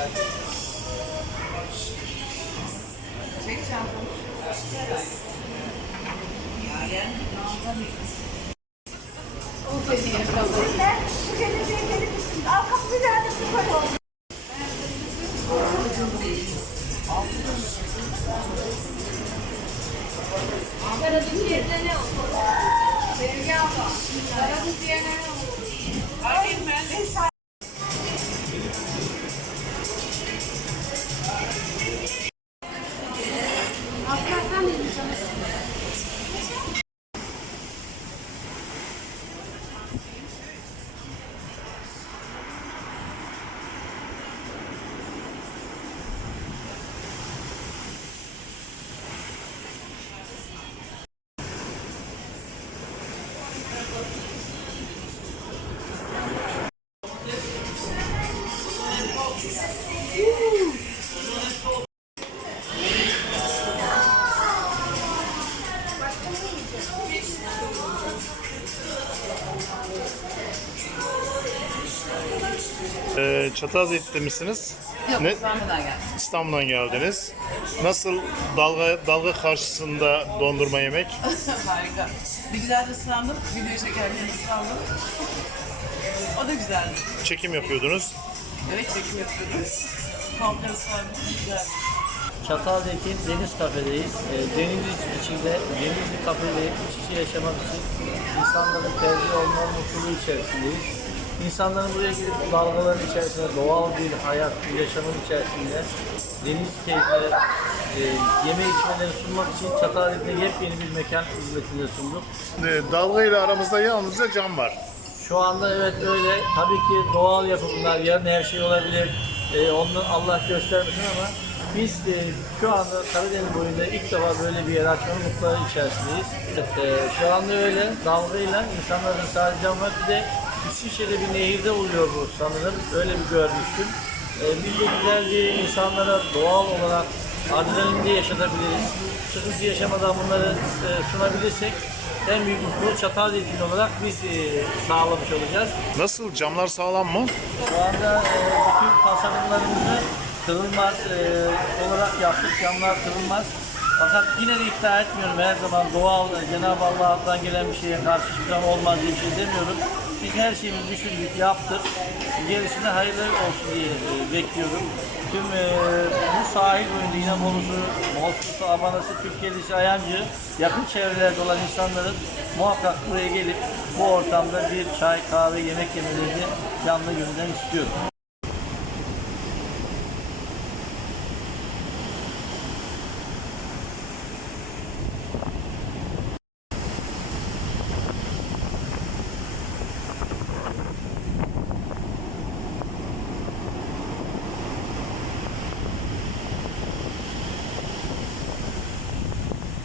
Çek çantamı. Yaren, namda O seviye kalır. Ben şu geleceğe gelip arkamı bir daha da süper oldu. Karadut yerine ne olur? Sevgi abla. Karadut yerine ne olur? Karadut yerine ne olur? Ee, Çatalhöyük'te misiniz? Yok Ne? İstanbul'dan geldim. İstanbul'dan geldiniz. Nasıl dalga dalga karşısında dondurma yemek? Harika. Bir güzel de ıslandım. Video çekerken ıslandım. o da güzeldi. Çekim yapıyordunuz. Evet çekim yapıyordum. Komple ıslandım. Güzel. Çatalhöyük'ün Deniz Kafe'deyiz. Ee, deniz içinde, denizli kafede iç içe yaşamak için insanların tercih olma mutluluğu içerisindeyiz. İnsanların buraya gelip dalgaların içerisinde doğal bir hayat, bir yaşamın içerisinde deniz keyifleri, e, yeme içmeleri sunmak için Çatalhöyük'te yepyeni bir mekan hizmetinde sunduk. Ee, dalga ile aramızda yalnızca cam var. Şu anda evet öyle. Tabii ki doğal yapımlar, yarın her şey olabilir. Ee, onu Allah göstermesin ama biz e, şu anda Karadeniz boyunda ilk defa böyle bir yer açmanın mutluluğu içerisindeyiz. E, şu anda öyle dalgayla insanların sadece ama bir de İsviçre'de bir nehirde oluyor bu sanırım. Öyle bir görmüştüm. E, biz de güzelce insanlara doğal olarak adrenalinde yaşatabiliriz. Sıkıntı yaşamadan bunları e, sunabilirsek en büyük mutluluğu Çatalhöyük olarak biz e, sağlamış olacağız. Nasıl? Camlar sağlam mı? Şu anda e, bütün tasarımlarımızı kırılmaz e, olarak yaptık. Camlar kırılmaz. Fakat yine de iddia etmiyorum her zaman doğal e, Cenab-ı Allah'tan gelen bir şeye karşı hiçbir zaman olmaz diye bir şey demiyorum. Biz her şeyimizi düşündük, yaptık. Gerisine hayırlı olsun diye e, bekliyorum. Tüm e, sahil boyunda İnebolu'su, Bozkurt'u, Abanası, Türkiye'lisi, Ayancı, yakın çevrelerde olan insanların muhakkak buraya gelip bu ortamda bir çay, kahve, yemek yemelerini canlı gönülden istiyorum.